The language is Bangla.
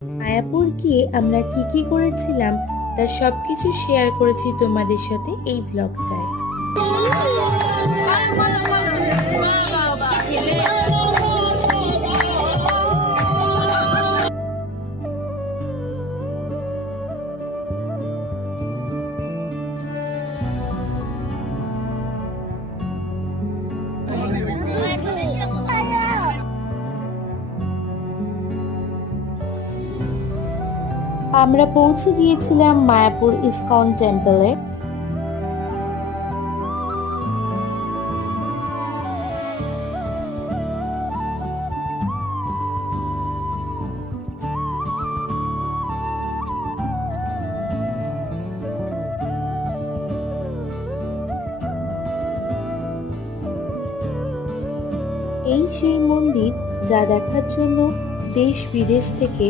মায়াপুর গিয়ে আমরা কি কি করেছিলাম তার সবকিছু শেয়ার করেছি তোমাদের সাথে এই ব্লগটায়। আমরা পৌঁছে গিয়েছিলাম মায়াপুর ইসকন টেম্পলে। এই সেই মন্দির যা দেখার জন্য দেশ বিদেশ থেকে